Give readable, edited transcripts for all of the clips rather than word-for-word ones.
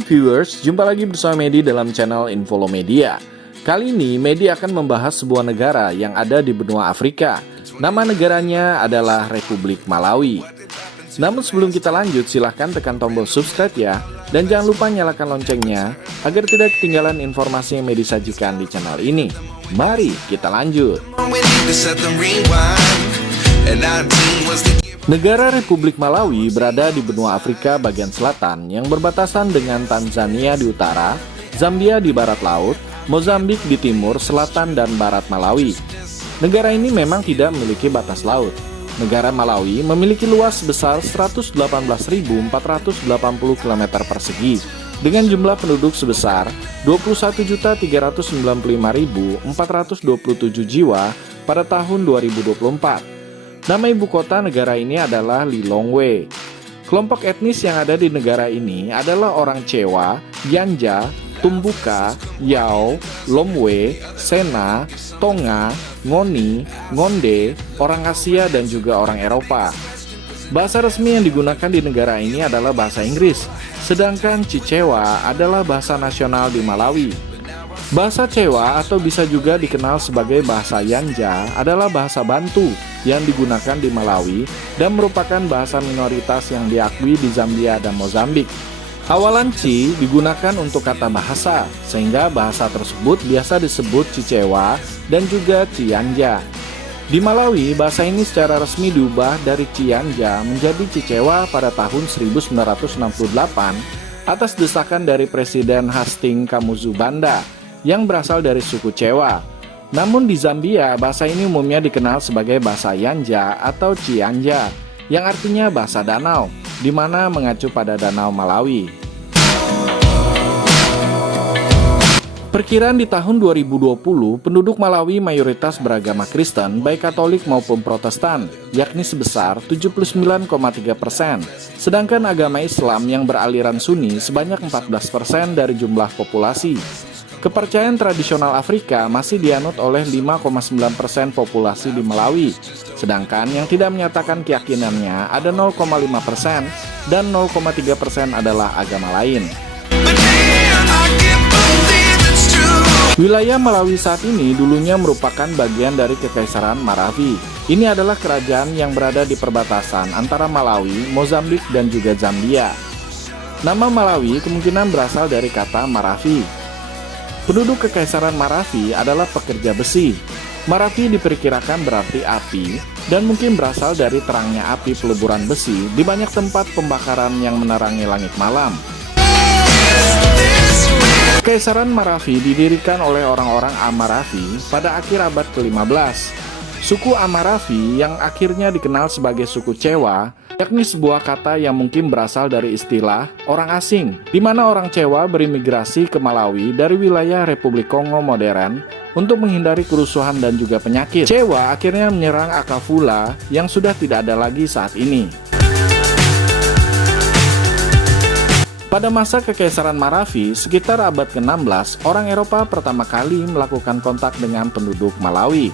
morning viewers, jumpa lagi bersama Medi dalam channel Infolomedia. Kali ini Medi akan membahas sebuah negara yang ada di benua Afrika. Nama negaranya adalah Republik Malawi. Namun sebelum kita lanjut, silahkan tekan tombol subscribe ya. Dan jangan lupa nyalakan loncengnya agar tidak ketinggalan informasi yang Medi sajikan di channel ini. Mari kita lanjut. Negara Republik Malawi berada di benua Afrika bagian selatan yang berbatasan dengan Tanzania di utara, Zambia di barat laut, Mozambik di timur, selatan, dan barat Malawi. Negara ini memang tidak memiliki batas laut. Negara Malawi memiliki luas sebesar 118.480 km persegi dengan jumlah penduduk sebesar 21.395.427 jiwa pada tahun 2024. Nama ibu kota negara ini adalah Lilongwe. Kelompok etnis yang ada di negara ini adalah orang Chewa, Yanja, Tumbuka, Yao, Lomwe, Sena, Tonga, Ngoni, Ngonde, orang Asia, dan juga orang Eropa. Bahasa resmi yang digunakan di negara ini adalah bahasa Inggris, sedangkan Chichewa adalah bahasa nasional di Malawi. Bahasa Chewa atau bisa juga dikenal sebagai bahasa Yanja adalah bahasa Bantu yang digunakan di Malawi dan merupakan bahasa minoritas yang diakui di Zambia dan Mozambik. Awalan Ci digunakan untuk kata bahasa, sehingga bahasa tersebut biasa disebut Chichewa dan juga Cianja. Di Malawi, bahasa ini secara resmi diubah dari Cianja menjadi Chichewa pada tahun 1968 atas desakan dari Presiden Hastings Kamuzubanda yang berasal dari suku Chewa. Namun di Zambia, bahasa ini umumnya dikenal sebagai bahasa Yanja atau Cianja, yang artinya bahasa danau, di mana mengacu pada danau Malawi. Perkiraan di tahun 2020, penduduk Malawi mayoritas beragama Kristen, baik Katolik maupun Protestan, yakni sebesar 79,3%, sedangkan agama Islam yang beraliran Sunni sebanyak 14% dari jumlah populasi. Kepercayaan tradisional Afrika masih dianut oleh 5,9% populasi di Malawi, sedangkan yang tidak menyatakan keyakinannya ada 0,5% dan 0,3% adalah agama lain. Wilayah Malawi saat ini dulunya merupakan bagian dari Kekaisaran Maravi. Ini adalah kerajaan yang berada di perbatasan antara Malawi, Mozambik, dan juga Zambia. Nama Malawi kemungkinan berasal dari kata Maravi. Penduduk Kekaisaran Maravi adalah pekerja besi. Maravi diperkirakan berarti api dan mungkin berasal dari terangnya api peleburan besi di banyak tempat pembakaran yang menerangi langit malam. Kekaisaran Maravi didirikan oleh orang-orang Amaravi pada akhir abad ke-15. Suku Amaravi yang akhirnya dikenal sebagai suku Chewa, yakni sebuah kata yang mungkin berasal dari istilah orang asing, di mana orang Chewa berimigrasi ke Malawi dari wilayah Republik Kongo modern untuk menghindari kerusuhan dan juga penyakit. Chewa akhirnya menyerang Akafula yang sudah tidak ada lagi saat ini. Pada masa Kekaisaran Maravi, sekitar abad ke-16, orang Eropa pertama kali melakukan kontak dengan penduduk Malawi.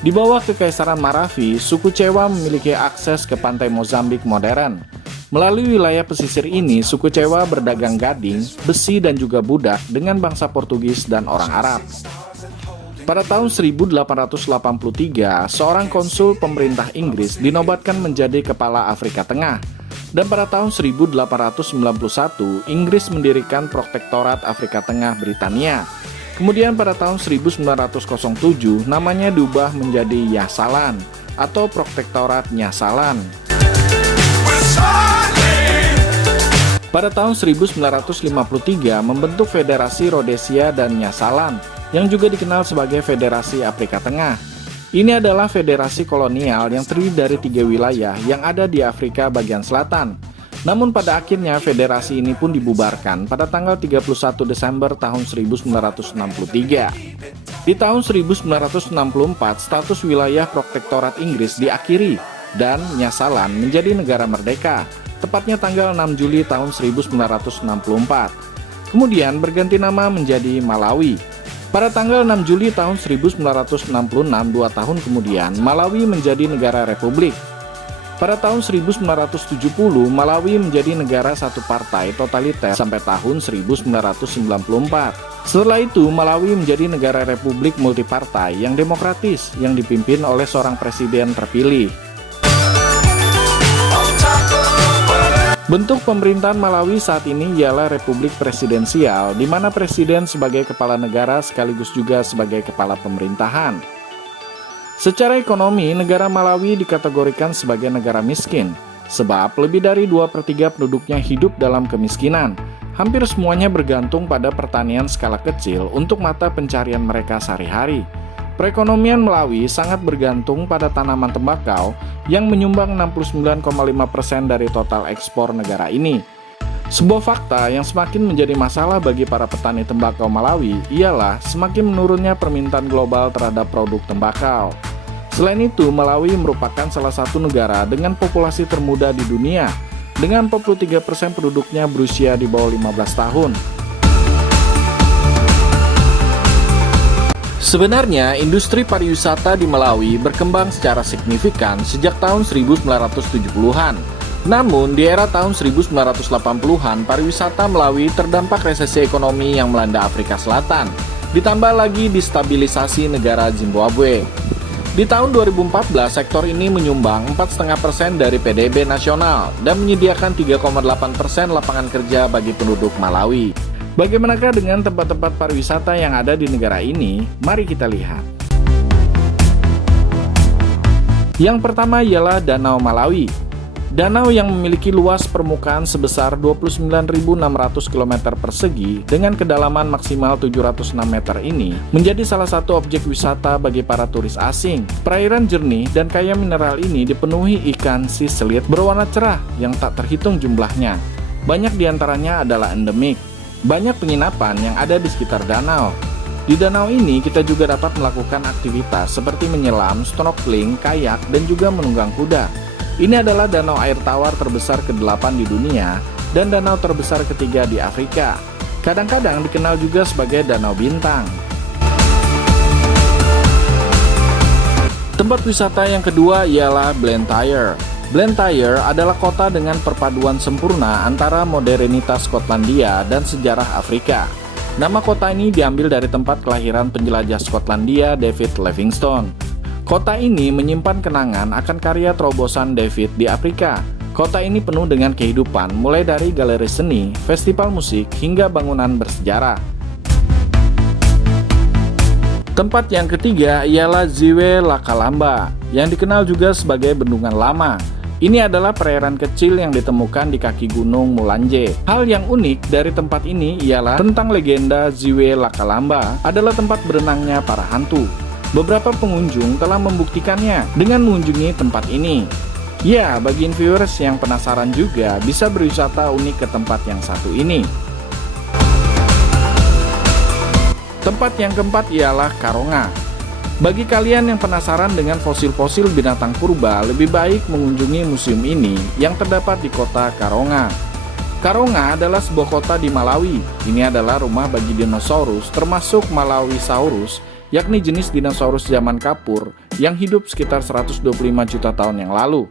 Di bawah Kekaisaran Maravi, suku Chewa memiliki akses ke pantai Mozambik modern. Melalui wilayah pesisir ini, suku Chewa berdagang gading, besi, dan juga budak dengan bangsa Portugis dan orang Arab. Pada tahun 1883, seorang konsul pemerintah Inggris dinobatkan menjadi kepala Afrika Tengah. Dan pada tahun 1891, Inggris mendirikan Protektorat Afrika Tengah Britania. Kemudian pada tahun 1907, namanya diubah menjadi Nyasaland atau Protektorat Nyasaland. Pada tahun 1953, membentuk Federasi Rhodesia dan Nyasaland, yang juga dikenal sebagai Federasi Afrika Tengah. Ini adalah federasi kolonial yang terdiri dari 3 wilayah yang ada di Afrika bagian selatan. Namun pada akhirnya federasi ini pun dibubarkan pada tanggal 31 Desember tahun 1963. Di tahun 1964, status wilayah protektorat Inggris diakhiri dan Nyasaland menjadi negara merdeka, tepatnya tanggal 6 Juli tahun 1964. Kemudian berganti nama menjadi Malawi. Pada tanggal 6 Juli tahun 1966, 2 tahun kemudian, Malawi menjadi negara republik. Pada tahun 1970, Malawi menjadi negara satu partai totaliter sampai tahun 1994. Setelah itu, Malawi menjadi negara republik multipartai yang demokratis yang dipimpin oleh seorang presiden terpilih. Bentuk pemerintahan Malawi saat ini ialah republik presidensial, di mana presiden sebagai kepala negara sekaligus juga sebagai kepala pemerintahan. Secara ekonomi, negara Malawi dikategorikan sebagai negara miskin, sebab lebih dari 2/3 penduduknya hidup dalam kemiskinan. Hampir semuanya bergantung pada pertanian skala kecil untuk mata pencarian mereka sehari-hari. Perekonomian Malawi sangat bergantung pada tanaman tembakau yang menyumbang 69,5% dari total ekspor negara ini. Sebuah fakta yang semakin menjadi masalah bagi para petani tembakau Malawi ialah semakin menurunnya permintaan global terhadap produk tembakau. Selain itu, Malawi merupakan salah satu negara dengan populasi termuda di dunia, dengan 43% penduduknya berusia di bawah 15 tahun. Sebenarnya, industri pariwisata di Malawi berkembang secara signifikan sejak tahun 1970-an. Namun, di era tahun 1980-an, pariwisata Malawi terdampak resesi ekonomi yang melanda Afrika Selatan, ditambah lagi destabilisasi negara Zimbabwe. Di tahun 2014, sektor ini menyumbang 4,5% dari PDB nasional dan menyediakan 3,8% lapangan kerja bagi penduduk Malawi. Bagaimanakah dengan tempat-tempat pariwisata yang ada di negara ini? Mari kita lihat. Yang pertama ialah Danau Malawi. Danau yang memiliki luas permukaan sebesar 29.600 km persegi dengan kedalaman maksimal 706 meter ini menjadi salah satu objek wisata bagi para turis asing. Perairan jernih dan kaya mineral ini dipenuhi ikan siselit berwarna cerah yang tak terhitung jumlahnya. Banyak diantaranya adalah endemik. Banyak penginapan yang ada di sekitar danau. Di danau ini kita juga dapat melakukan aktivitas seperti menyelam, snorkeling, kayak, dan juga menunggang kuda. Ini adalah danau air tawar terbesar ke-8 di dunia dan danau terbesar ketiga di Afrika. Kadang-kadang dikenal juga sebagai Danau Bintang. Tempat wisata yang kedua ialah Blantyre. Blantyre adalah kota dengan perpaduan sempurna antara modernitas Skotlandia dan sejarah Afrika. Nama kota ini diambil dari tempat kelahiran penjelajah Skotlandia David Livingstone. Kota ini menyimpan kenangan akan karya terobosan David di Afrika. Kota ini penuh dengan kehidupan, mulai dari galeri seni, festival musik, hingga bangunan bersejarah. Tempat yang ketiga ialah Ziwe Lakalamba, yang dikenal juga sebagai Bendungan Lama. Ini adalah perairan kecil yang ditemukan di kaki gunung Mulanje. Hal yang unik dari tempat ini ialah tentang legenda Ziwe Lakalamba adalah tempat berenangnya para hantu. Beberapa pengunjung telah membuktikannya dengan mengunjungi tempat ini. Ya, bagi viewers yang penasaran juga bisa berwisata unik ke tempat yang satu ini. Tempat yang keempat ialah Karonga. Bagi kalian yang penasaran dengan fosil-fosil binatang purba, lebih baik mengunjungi museum ini yang terdapat di kota Karonga. Karonga adalah sebuah kota di Malawi. Ini adalah rumah bagi dinosaurus termasuk Malawisaurus, yakni jenis dinosaurus zaman kapur yang hidup sekitar 125 juta tahun yang lalu.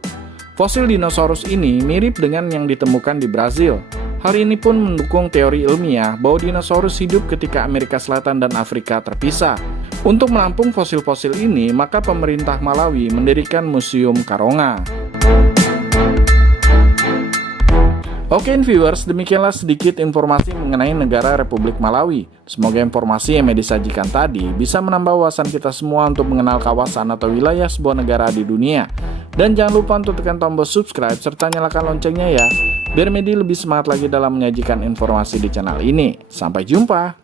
Fosil dinosaurus ini mirip dengan yang ditemukan di Brazil. Hal ini pun mendukung teori ilmiah bahwa dinosaurus hidup ketika Amerika Selatan dan Afrika terpisah. Untuk menampung fosil-fosil ini, maka pemerintah Malawi mendirikan Museum Karonga. Oke viewers, demikianlah sedikit informasi mengenai negara Republik Malawi. Semoga informasi yang disajikan tadi bisa menambah wawasan kita semua untuk mengenal kawasan atau wilayah sebuah negara di dunia. Dan jangan lupa untuk tekan tombol subscribe serta nyalakan loncengnya ya, biar Medi lebih semangat lagi dalam menyajikan informasi di channel ini. Sampai jumpa!